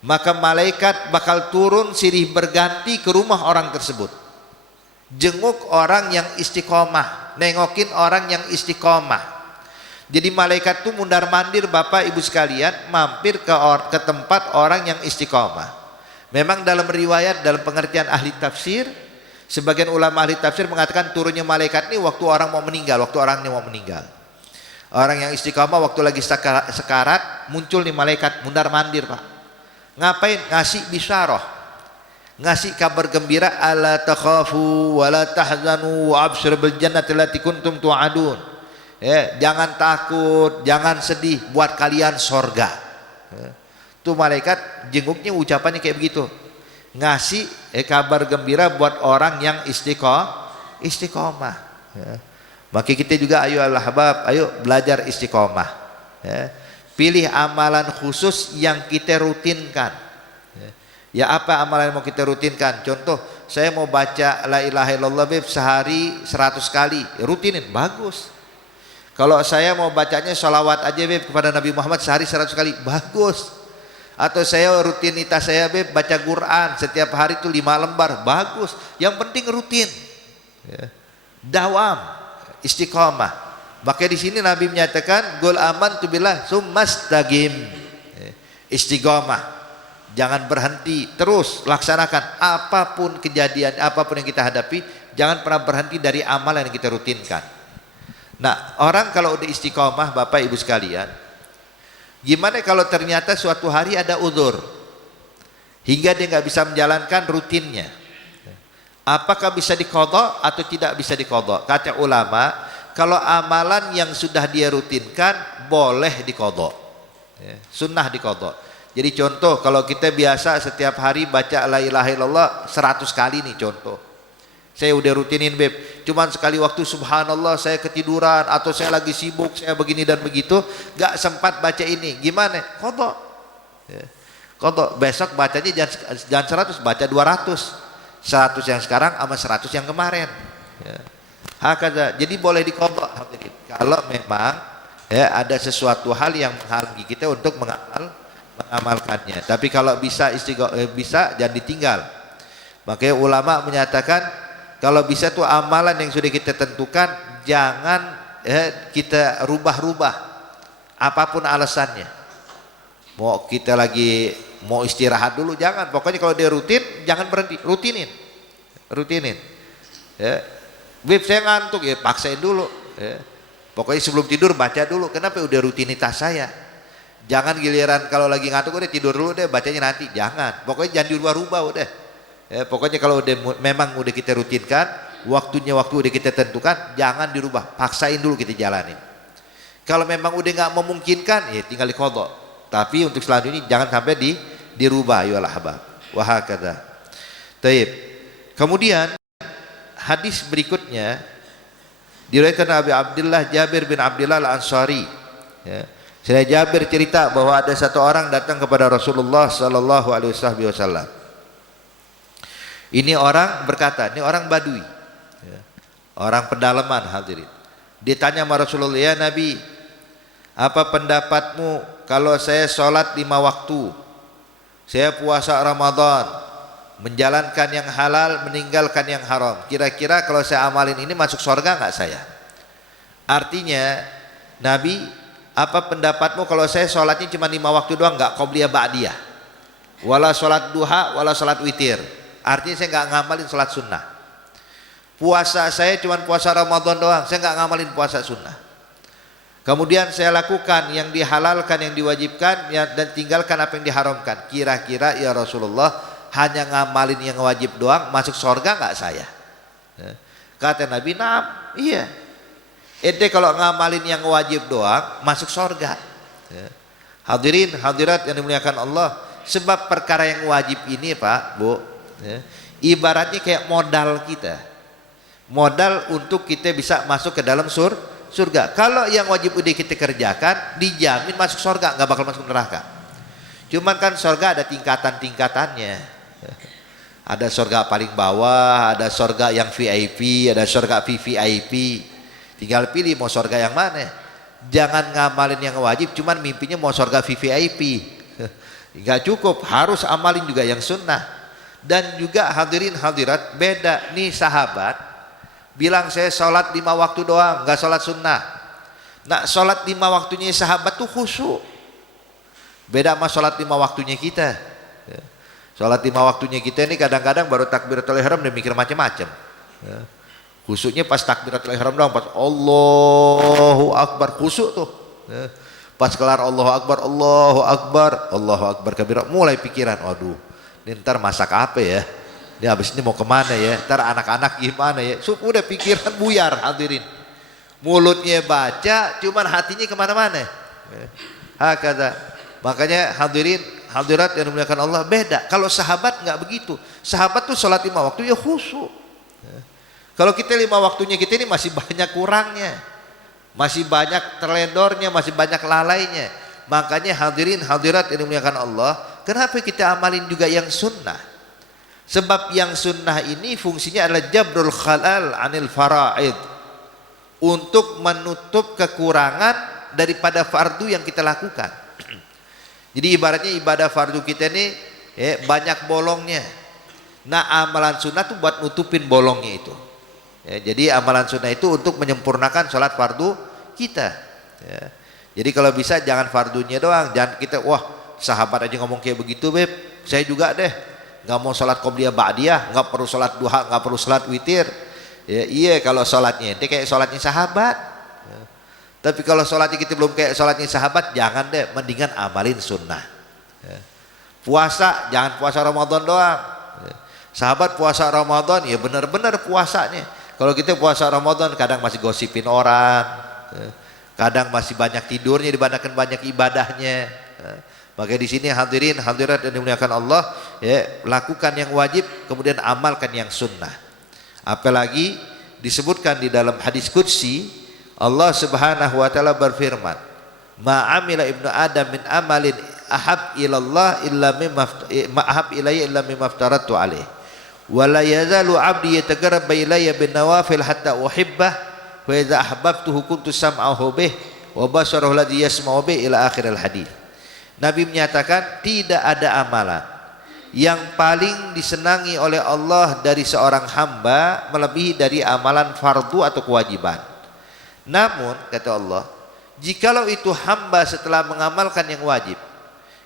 Maka malaikat bakal turun silih berganti ke rumah orang tersebut. Jenguk orang yang istiqamah, nengokin orang yang istiqamah. Jadi malaikat itu mundar-mandir Bapak Ibu sekalian, mampir ke tempat orang yang istiqomah. Memang dalam riwayat, dalam pengertian ahli tafsir, sebagian ulama ahli tafsir mengatakan turunnya malaikat ini waktu orang mau meninggal, waktu orangnya mau meninggal. Orang yang istiqomah waktu lagi sekarat, muncul nih malaikat mundar-mandir Pak. Ngapain? Ngasih bisyarah, ngasih kabar gembira, alla takhafu wa la tahzanu wa abshir bil jannati allati kuntum tu'adun. Ya, jangan takut, jangan sedih, buat kalian sorga. Ya. Tuh malaikat jenguknya ucapannya kayak begitu, ngasih kabar gembira buat orang yang istiqomah. Ya. Maka kita juga ayo al-ahbab, ayo belajar istiqomah. Ya. Pilih amalan khusus yang kita rutinkan. Ya apa amalan yang mau kita rutinkan? Contoh, saya mau baca la ilaha illallah sehari 100 kali, ya, rutinin, bagus. Kalau saya mau bacanya sholawat aja kepada Nabi Muhammad sehari 100 kali, bagus. Atau saya rutinitas saya baca Quran setiap hari itu 5 lembar, bagus. Yang penting rutin, ya. Dawam, istiqomah. Maka di sini Nabi menyatakan, Qul amantu billah tsumastaqim. Istiqomah, jangan berhenti, terus laksanakan apapun kejadian, apapun yang kita hadapi, jangan pernah berhenti dari amal yang kita rutinkan. Nah, orang kalau udah istiqomah Bapak Ibu sekalian, Gimana kalau ternyata suatu hari ada udzur hingga dia nggak bisa menjalankan rutinnya? Apakah bisa diqadha atau tidak bisa diqadha? Kata ulama, kalau amalan yang sudah dia rutinkan boleh diqadha, ya, sunnah diqadha. Jadi contoh, kalau kita biasa setiap hari baca la ilaha illallah 100 kali nih contoh, saya udah rutinin beb, cuman sekali waktu subhanallah saya ketiduran atau saya lagi sibuk, saya begini dan begitu, gak sempat baca ini, gimana? Qadha, ya. Qadha, besok bacanya jangan 100, baca 200, 100 yang sekarang sama 100 yang kemarin, ya. Hakadha, jadi boleh diqadha kalau memang ya ada sesuatu hal yang menghalangi kita untuk mengamalkannya. Tapi kalau bisa bisa jangan ditinggal. Makanya ulama menyatakan kalau bisa tuh amalan yang sudah kita tentukan jangan kita rubah-rubah apapun alasannya. Mau kita lagi mau istirahat dulu jangan, pokoknya kalau dia rutin jangan berhenti, rutinin ya. Beb saya ngantuk ya paksain dulu ya. Pokoknya sebelum tidur baca dulu, kenapa? Udah rutinitas saya. Jangan giliran kalau lagi ngantuk udah tidur dulu deh, bacanya nanti, jangan, pokoknya jangan dirubah-rubah udah ya. Pokoknya kalau memang udah kita rutinkan, waktunya waktu udah kita tentukan, jangan dirubah, paksain dulu kita jalanin. Kalau memang udah nggak memungkinkan ya tinggal diqadha, tapi untuk selanjutnya jangan sampai dirubah ya ahbab. Wa hakadha. Taib. Kemudian hadis berikutnya diriwayatkan Abi Abdullah Jabir bin Abdullah Al-Ansari, ya. Saya Jabir cerita bahwa ada satu orang datang kepada Rasulullah sallallahu alaihi wasallam. Ini orang berkata, ini orang Badui, ya, orang pedalaman hadirin. Ditanya sama Rasulullah, ya Nabi, apa pendapatmu kalau saya sholat 5 waktu, saya puasa Ramadan, menjalankan yang halal, meninggalkan yang haram, kira-kira kalau saya amalin ini masuk surga nggak saya? Artinya, Nabi, apa pendapatmu kalau saya sholatnya cuma 5 waktu doang, nggak qobliyah ba'diyah, wala sholat duha, wala sholat witir? Artinya saya nggak ngamalin sholat sunnah. Puasa saya cuma puasa Ramadan doang, saya nggak ngamalin puasa sunnah. Kemudian saya lakukan yang dihalalkan, yang diwajibkan, dan tinggalkan apa yang diharamkan. Kira-kira ya Rasulullah, hanya ngamalin yang wajib doang masuk surga nggak saya? Kata Nabi, nah iya, ente kalau ngamalin yang wajib doang masuk surga. Hadirin hadirat yang dimuliakan Allah, sebab perkara yang wajib ini Pak Bu, ibaratnya kayak modal kita, modal untuk kita bisa masuk ke dalam surga. Kalau yang wajib udah kita kerjakan, dijamin masuk surga, nggak bakal masuk neraka. Cuman kan surga ada tingkatan-tingkatannya. Ada surga paling bawah, ada surga yang VIP, ada surga VVIP. Tinggal pilih mau surga yang mana. Jangan ngamalin yang wajib, cuman mimpinya mau surga VVIP. Nggak cukup, harus amalin juga yang sunnah. Dan juga hadirin hadirat, beda nih sahabat bilang saya sholat 5 waktu doang, nggak sholat sunnah. Nah sholat 5 waktunya sahabat tuh khusyuk, beda sama sholat 5 waktunya kita. Sholat 5 waktunya kita ini kadang-kadang baru takbiratul ihram udah mikir macam-macam. Khusyuknya pas takbiratul ihram doang, pas Allahu Akbar khusyuk tuh. Pas kelar Allahu Akbar, Allahu Akbar, Allahu Akbar kabira, mulai pikiran, aduh ini ntar masak apa ya, ini habis ini mau kemana ya, ntar anak-anak gimana ya. Udah pikiran buyar hadirin, mulutnya baca cuman hatinya kemana-mana. Hakadha. Makanya hadirin hadirat yang dimuliakan Allah, beda. Kalau sahabat nggak begitu, sahabat tuh sholat 5 waktu ya khusyuk. Kalau kita 5 waktunya kita ini masih banyak kurangnya, masih banyak terledornya, masih banyak lalainya. Makanya hadirin hadirat yang dimuliakan Allah, kenapa kita amalin juga yang sunnah? Sebab yang sunnah ini fungsinya adalah jabrul khalal anil faraid, untuk menutup kekurangan daripada fardu yang kita lakukan. Jadi ibaratnya ibadah fardu kita ini banyak bolongnya. Nah amalan sunnah itu buat nutupin bolongnya itu. Jadi amalan sunnah itu untuk menyempurnakan sholat fardu kita. Jadi kalau bisa jangan fardunya doang, jangan kita wah sahabat aja ngomong kayak begitu beb, saya juga deh nggak mau sholat qobliyah ba'diyah, nggak perlu sholat duha, nggak perlu sholat witir. Ya, iya kalau sholatnya itu kayak sholatnya sahabat. Tapi kalau sholatnya kita belum kayak sholatnya sahabat, jangan deh, mendingan amalin sunnah. Ya. Puasa, jangan puasa Ramadan doang. Ya. Sahabat puasa Ramadan, ya benar-benar puasanya. Kalau kita puasa Ramadan, kadang masih gosipin orang, ya. Kadang masih banyak tidurnya dibandingkan banyak ibadahnya. Ya. Maka di sini hadirin hadirat yang dimuliakan Allah, ya, lakukan yang wajib, kemudian amalkan yang sunnah. Apalagi disebutkan di dalam hadis qudsi, Allah Subhanahu wa taala berfirman, "Ma amila ibnu Adam min amalin ahab ilallah illa mimma ahab ilayya illa mimma aftaratu alaih. Wa la yazalu 'abdi yataqarrabu ilayya bin nawafil hatta uhibbah, wa idza ahbabtuhu kuntu sam'ahu bih wa basarahu alladhi yasma'u bih ila akhiril hadis." Nabi menyatakan tidak ada amalan yang paling disenangi oleh Allah dari seorang hamba melebihi dari amalan fardu atau kewajiban. Namun kata Allah, jikalau itu hamba setelah mengamalkan yang wajib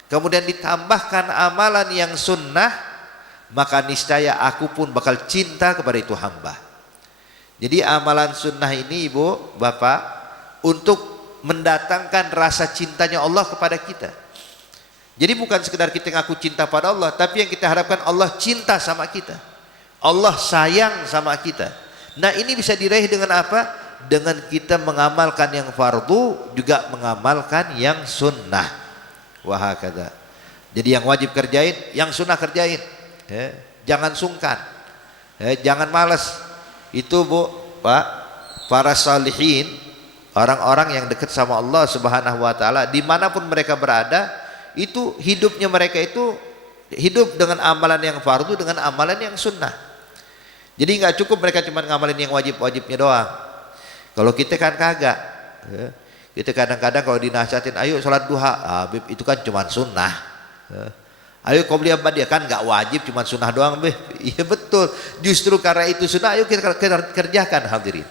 kemudian ditambahkan amalan yang sunnah, maka niscaya aku pun bakal cinta kepada itu hamba. Jadi amalan sunnah ini ibu bapak untuk mendatangkan rasa cintanya Allah kepada kita. Jadi bukan sekedar kita ngaku cinta pada Allah, tapi yang kita harapkan Allah cinta sama kita, Allah sayang sama kita. Nah ini bisa diraih dengan apa? Dengan kita mengamalkan yang fardu, juga mengamalkan yang sunnah. Wahakadha. Jadi yang wajib kerjain, yang sunnah kerjain, ya. Jangan sungkan, ya. Jangan malas. Itu bu pak, para salihin, orang-orang yang dekat sama Allah Subhanahu wa taala, dimanapun mereka berada, itu hidupnya mereka itu hidup dengan amalan yang fardu, dengan amalan yang sunnah. Jadi nggak cukup mereka cuma ngamalin yang wajib-wajibnya doang. Kalau kita kan kagak, ya. Kita kadang-kadang kalau dinasihatin, ayo sholat duha, Bib, itu kan cuma sunnah. Ya. Ayo qobliyah ba'diyah, kan nggak wajib, cuma sunnah doang, Bib. Iya betul. Justru karena itu sunnah, ayo kita kerjakan hadirin.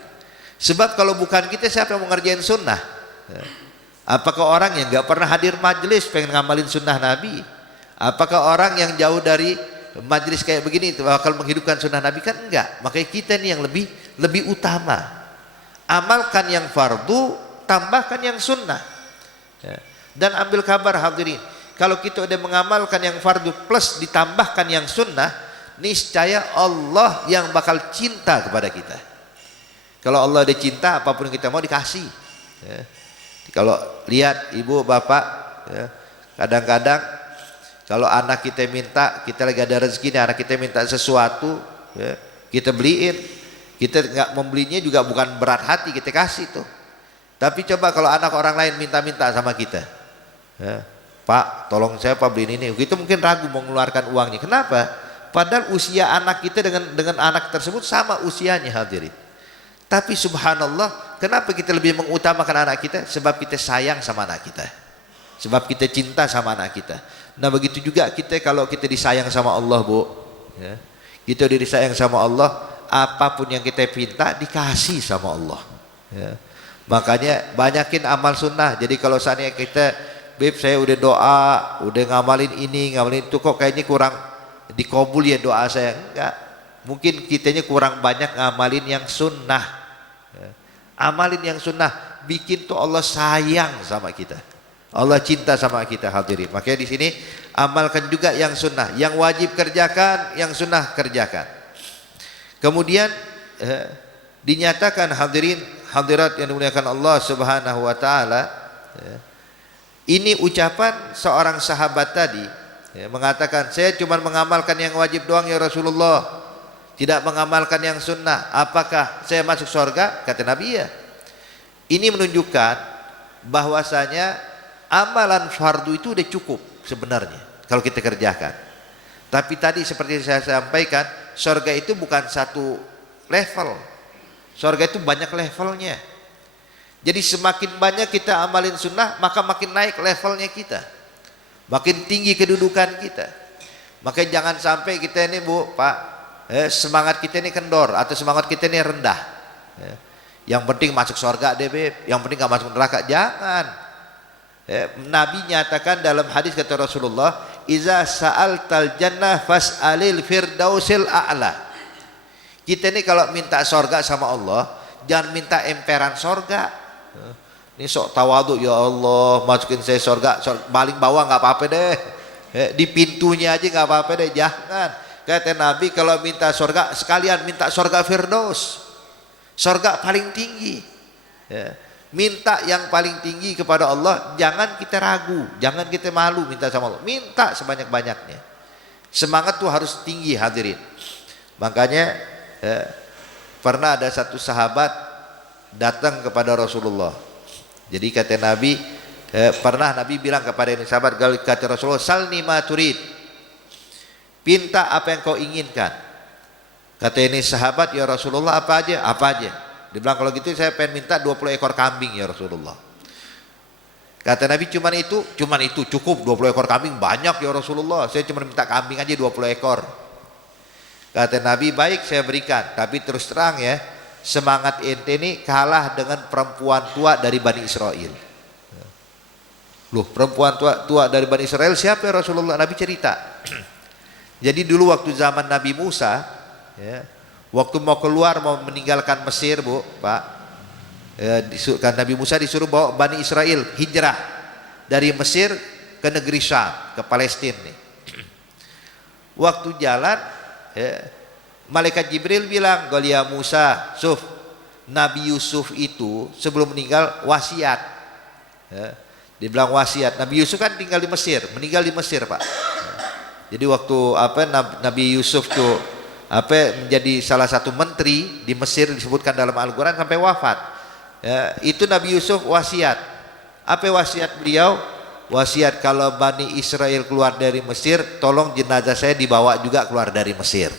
Sebab kalau bukan kita, siapa yang mau ngerjain sunnah? Ya. Apakah orang yang nggak pernah hadir majelis pengen ngamalin sunnah Nabi? Apakah orang yang jauh dari majelis kayak begini bakal menghidupkan sunnah Nabi? Kan enggak. Makanya kita nih yang lebih utama. Amalkan yang fardu, tambahkan yang sunnah, ya. Dan ambil kabar hadirin, kalau kita udah mengamalkan yang fardu plus ditambahkan yang sunnah, niscaya Allah yang bakal cinta kepada kita. Kalau Allah udah cinta, apapun yang kita mau dikasih, ya. Kalau lihat ibu bapak, ya, kadang-kadang kalau anak kita minta, kita lagi ada rezeki nih, anak kita minta sesuatu, ya, kita beliin. Kita nggak membelinya juga bukan berat hati, kita kasih tuh. Tapi coba kalau anak orang lain minta-minta sama kita, ya, Pak tolong saya Pak beliin ini, kita mungkin ragu mau mengeluarkan uangnya. Kenapa? Padahal usia anak kita dengan anak tersebut sama usianya hadirin. Tapi subhanallah, kenapa kita lebih mengutamakan anak kita? Sebab kita sayang sama anak kita, sebab kita cinta sama anak kita. Nah begitu juga kita, kalau kita disayang sama Allah bu, ya, kita udah disayang sama Allah, apapun yang kita minta dikasih sama Allah, ya. Makanya banyakin amal sunnah. Jadi kalau saatnya kita, Beb saya udah doa, udah ngamalin ini ngamalin itu, kok kayaknya kurang dikabul ya doa saya. Enggak, mungkin kitanya kurang banyak ngamalin yang sunnah, ya. Amalin yang sunnah, bikin tuh Allah sayang sama kita, Allah cinta sama kita hadirin. Makanya di sini amalkan juga yang sunnah, yang wajib kerjakan, yang sunnah kerjakan. Kemudian dinyatakan hadirin hadirat yang dimuliakan Allah Subhanahu wa taala, ya, ini ucapan seorang sahabat tadi, ya, mengatakan saya cuma mengamalkan yang wajib doang ya Rasulullah, tidak mengamalkan yang sunnah, apakah saya masuk surga? Kata Nabi ya. Ini menunjukkan bahwasanya amalan fardu itu udah cukup sebenarnya kalau kita kerjakan. Tapi tadi seperti saya sampaikan, surga itu bukan satu level. Surga itu banyak levelnya. Jadi semakin banyak kita amalin sunnah, maka makin naik levelnya kita, makin tinggi kedudukan kita. Makanya jangan sampai kita ini bu, pak, semangat kita ini kendor atau semangat kita ini rendah. Yang penting masuk surga deh beb, yang penting gak masuk neraka. Jangan. Nabi nyatakan dalam hadis kata Rasulullah, iza sa'altal jannah fas'alil firdausil a'la. Kita ini kalau minta sorga sama Allah, jangan minta emperan sorga, Ini sok tawadhu, ya Allah masukin saya surga, paling bawah nggak apa-apa deh. Di pintunya aja nggak apa-apa deh, jangan. Kata Nabi kalau minta surga sekalian minta surga Firdaus, surga paling tinggi. Ya. Minta yang paling tinggi kepada Allah, jangan kita ragu, jangan kita malu minta sama Allah. Minta sebanyak-banyaknya. Semangat tuh harus tinggi hadirin. Makanya pernah ada satu sahabat datang kepada Rasulullah. Jadi kata Nabi, pernah Nabi bilang kepada ini sahabat, kata Rasulullah, salni ma turid, pinta apa yang kau inginkan. Kata ini sahabat, ya Rasulullah apa aja? Apa aja? Dia bilang kalau gitu saya pengen minta 20 ekor kambing ya Rasulullah. Kata Nabi cuman itu cukup, 20 ekor kambing banyak ya Rasulullah, saya cuma minta kambing aja 20 ekor. Kata Nabi, baik saya berikan, tapi terus terang ya, semangat ente ini kalah dengan perempuan tua dari Bani Israel. Loh, perempuan tua dari Bani Israel siapa ya Rasulullah? Nabi cerita. Jadi dulu waktu zaman Nabi Musa, ya, waktu mau keluar mau meninggalkan Mesir, Bu, Pak, kan Nabi Musa disuruh bawa Bani Israel hijrah dari Mesir ke negeri Syam, ke Palestina nih. Waktu jalan, ya, Malaikat Jibril bilang, "Golia Musa, Nabi Yusuf itu sebelum meninggal wasiat." Ya, dia bilang wasiat. Nabi Yusuf kan tinggal di Mesir, meninggal di Mesir, Pak. Jadi waktu Nabi Yusuf tuh menjadi salah satu menteri di Mesir, disebutkan dalam Al-Quran sampai wafat. Ya, itu Nabi Yusuf wasiat. Apa wasiat beliau? Wasiat kalau Bani Israel keluar dari Mesir, tolong jenazah saya dibawa juga keluar dari Mesir.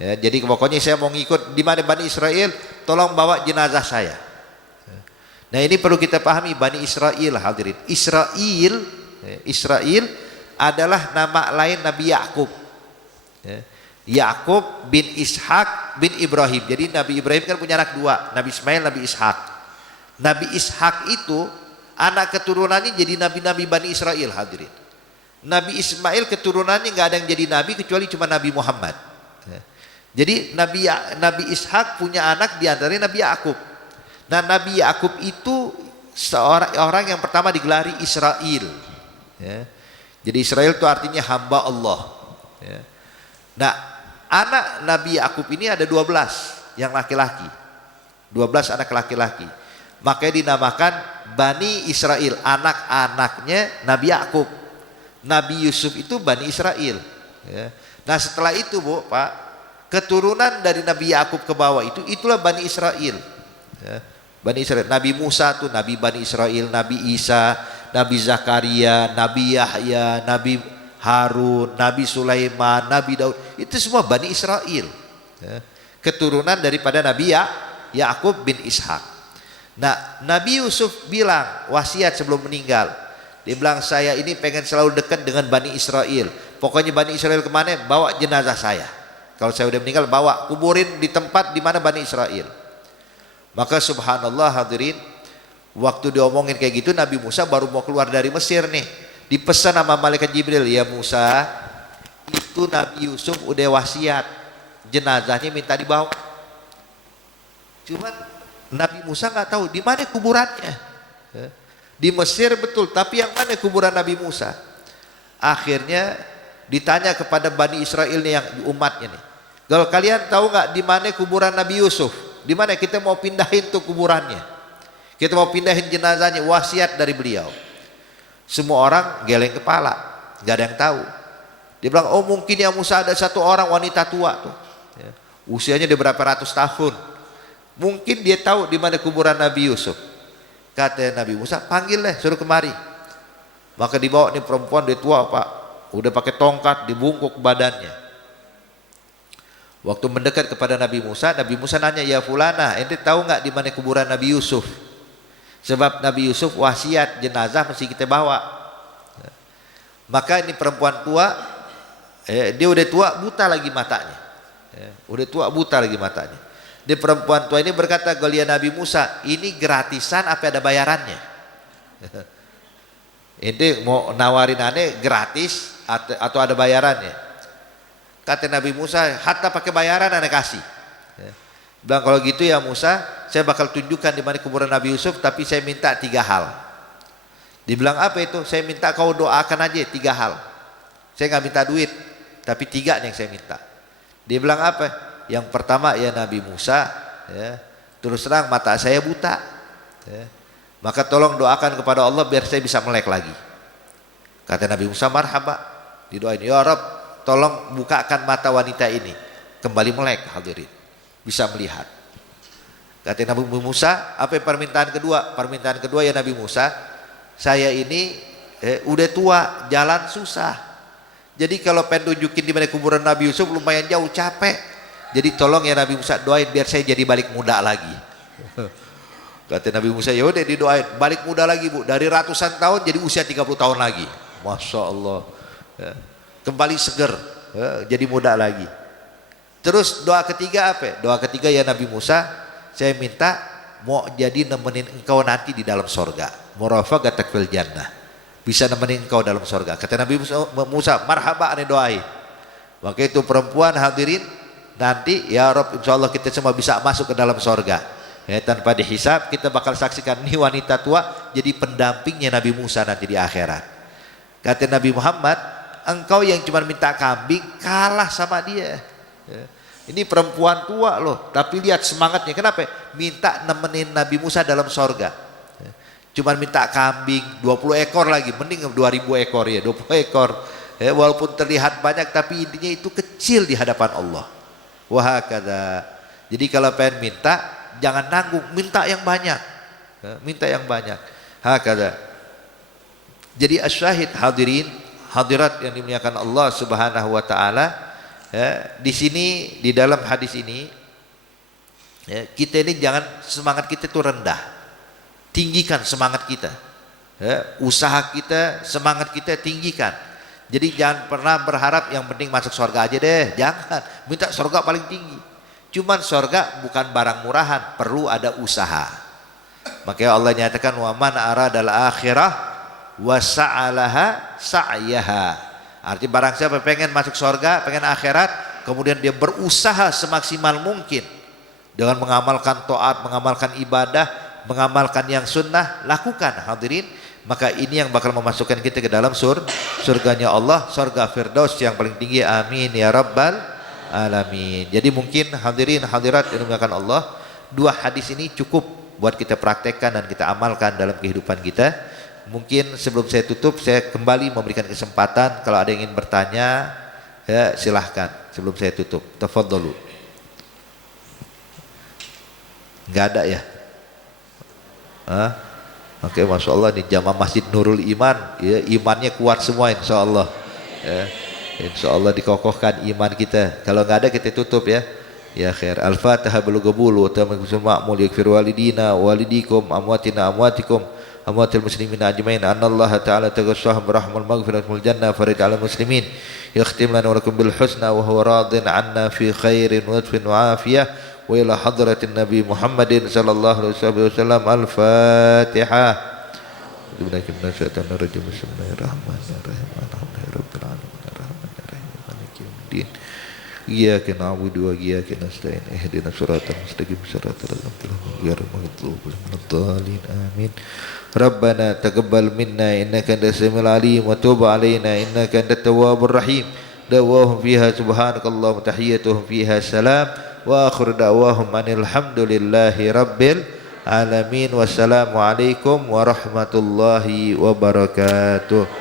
Ya, jadi pokoknya saya mau ngikut di mana Bani Israel, tolong bawa jenazah saya. Nah ini perlu kita pahami, Bani Israel hadirin. Israel adalah nama lain Nabi Yakub. Ya. Yakub bin Ishak bin Ibrahim. Jadi Nabi Ibrahim kan punya anak dua, Nabi Ismail, Nabi Ishak. Nabi Ishak itu anak keturunannya jadi nabi-nabi Bani Israel hadirin. Nabi Ismail keturunannya nggak ada yang jadi nabi kecuali cuma Nabi Muhammad. Ya. Jadi Nabi Ishak punya anak diantaranya Nabi Yakub. Nah Nabi Yakub itu orang yang pertama digelari Israel. Ya. Jadi Israel itu artinya hamba Allah. Ya. Nah anak Nabi Yakub ini ada 12 yang laki-laki, 12 anak laki-laki. Makanya dinamakan Bani Israel, anak-anaknya Nabi Yakub. Nabi Yusuf itu Bani Israel. Ya. Nah setelah itu, Bu, Pak, keturunan dari Nabi Yakub ke bawah itulah Bani Israel. Ya. Bani Israel, Nabi Musa tuh Nabi Bani Israel, Nabi Isa, Nabi Zakaria, Nabi Yahya, Nabi Harun, Nabi Sulaiman, Nabi Daud, itu semua Bani Israel. Ya. Keturunan daripada Nabi Yakub bin Ishak. Nah Nabi Yusuf bilang wasiat sebelum meninggal, dia bilang saya ini pengen selalu dekat dengan Bani Israel. Pokoknya Bani Israel kemana, bawa jenazah saya. Kalau saya udah meninggal, bawa kuburin di tempat di mana Bani Israel. Maka subhanallah hadirin, waktu diomongin kayak gitu, Nabi Musa baru mau keluar dari Mesir nih, dipesan sama malaikat Jibril, ya Musa, itu Nabi Yusuf udah wasiat, jenazahnya minta dibawa. Cuman Nabi Musa nggak tahu di mana kuburannya. Di Mesir betul, tapi yang mana kuburan Nabi Musa? Akhirnya ditanya kepada Bani Israel nih, yang umatnya nih, kalau kalian tahu nggak di mana kuburan Nabi Yusuf? Di mana kita mau pindahin tuh kuburannya? Kita mau pindahin jenazahnya, wasiat dari beliau. Semua orang geleng kepala, nggak ada yang tahu. Dia bilang, oh mungkin ya Musa ada satu orang wanita tua tuh, ya, usianya udah berapa ratus tahun. Mungkin dia tahu di mana kuburan Nabi Yusuf. Kata Nabi Musa, panggil deh, suruh kemari. Maka dibawa nih perempuan, dia tua, Pak, udah pakai tongkat, dibungkuk badannya. Waktu mendekat kepada Nabi Musa nanya, ya fulana, ente tahu nggak di mana kuburan Nabi Yusuf? Sebab Nabi Yusuf wasiat jenazah mesti kita bawa. Maka ini perempuan tua, dia udah tua buta lagi matanya. Udah tua buta lagi matanya. Dia perempuan tua ini berkata, "Golia Nabi Musa, ini gratisan apa ada bayarannya?" Ente mau nawarin aneh gratis atau ada bayarannya? Kata Nabi Musa, hatta pakai bayaran aneh kasih. Bilang kalau gitu ya Musa, saya bakal tunjukkan di mana kuburan Nabi Yusuf, tapi saya minta 3 hal. Dibilang apa itu? Saya minta kau doakan aja 3 hal. Saya nggak minta duit, tapi 3 yang saya minta. Dia bilang apa? Yang pertama ya Nabi Musa, ya, terus terang mata saya buta, ya, maka tolong doakan kepada Allah biar saya bisa melek lagi. Kata Nabi Musa, marhaba, didoain, ya Rabb, tolong bukakan mata wanita ini, kembali melek, hadirin, bisa melihat. Kata Nabi Musa, apa yang permintaan kedua? Permintaan kedua ya Nabi Musa, saya ini udah tua, jalan susah. Jadi kalau pengen tunjukin di mana kuburan Nabi Yusuf lumayan jauh, capek. Jadi tolong ya Nabi Musa doain biar saya jadi balik muda lagi. Kata Nabi Musa, ya udah didoain, balik muda lagi Bu, dari ratusan tahun jadi usia 30 tahun lagi. Masya Allah, ya, kembali seger, ya, jadi muda lagi. Terus doa ketiga apa? Doa ketiga ya Nabi Musa, saya minta mau jadi nemenin engkau nanti di dalam sorga, murafaqatak fil jannah, bisa nemenin engkau dalam sorga. Kata Nabi Musa, marhaba, ane doain. Maka itu perempuan hadirin, nanti ya Rob, insya Allah kita semua bisa masuk ke dalam sorga, ya, tanpa dihisab. Kita bakal saksikan nih wanita tua jadi pendampingnya Nabi Musa nanti di akhirat. Kata Nabi Muhammad, engkau yang cuma minta kambing kalah sama dia, ya. Ini perempuan tua loh, tapi lihat semangatnya. Kenapa? Minta nemenin Nabi Musa dalam sorga, ya. Cuma minta kambing 20 ekor lagi, mending 2000 ekor ya, 20 ekor, ya, walaupun terlihat banyak tapi intinya itu kecil di hadapan Allah. Wahakada. Jadi kalau pengen minta jangan nanggung, minta yang banyak, ya, minta yang banyak. Hakada. Jadi asyahid hadirin hadirat yang dimuliakan Allah Subhanahu wa taala, ya, di sini di dalam hadis ini, ya, kita ini jangan semangat kita itu rendah. Tinggikan semangat kita. Ya, usaha kita, semangat kita tinggikan. Jadi jangan pernah berharap yang penting masuk surga aja deh, jangan. Minta surga paling tinggi. Cuman surga bukan barang murahan, perlu ada usaha. Makanya Allah nyatakan wa man aradal akhirah wa sa'alaha sa'yaha. Artinya barang siapa pengen masuk surga, pengen akhirat, kemudian dia berusaha semaksimal mungkin dengan mengamalkan taat, mengamalkan ibadah, mengamalkan yang sunnah, lakukan hadirin. Maka ini yang bakal memasukkan kita ke dalam surganya Allah, surga Firdaus yang paling tinggi. Amin ya rabbal alamin. Jadi mungkin hadirin hadirat yang dimuliakan Allah, 2 hadis ini cukup buat kita praktekkan dan kita amalkan dalam kehidupan kita. Mungkin sebelum saya tutup, saya kembali memberikan kesempatan kalau ada yang ingin bertanya, ya silahkan sebelum saya tutup. Tafadhalu. Enggak ada ya? Oke, Masya Allah, di jamaah Masjid Nurul Iman, ya, imannya kuat semua insya Allah, ya, insya Allah dikokohkan iman kita. Kalau nggak ada kita tutup ya. Ya khair. Al-Fatihah belugabulu tamakusul ma'mul yakfir walidina walidikum amwatina amwatikum amwatil muslimin ajmain anallaha ta'ala tagashah berahmal maghfiratul jannah farid ala muslimin yakhtim lana wa lakum bil husna wa huwa radin anna fi khairin wa udfin wa afiyah wa ila hadratin Nabi Muhammadin sallallahu alaihi wasallam. Al-Fatihah. Bismillahirrahmanirrahim. Alhamdulillahirabbil alamin arrahmanirrahim maliki yaumiddin. Iyyaka na'budu wa iyyaka nasta'in ihdinas siratal mustaqim siratal ladzina an'amta 'alaihim. Amin. Rabbana taqabbal minna innaka antas samiul alim wa tub 'alaina innaka antat tawwabur rahim. Da'wahum fiha subhanakallahumma tahiyyatuhum fiha salam wa akhiru da'wahum anil hamdulillahi rabbil alamin. Wassalamu alaikum warahmatullahi wabarakatuh.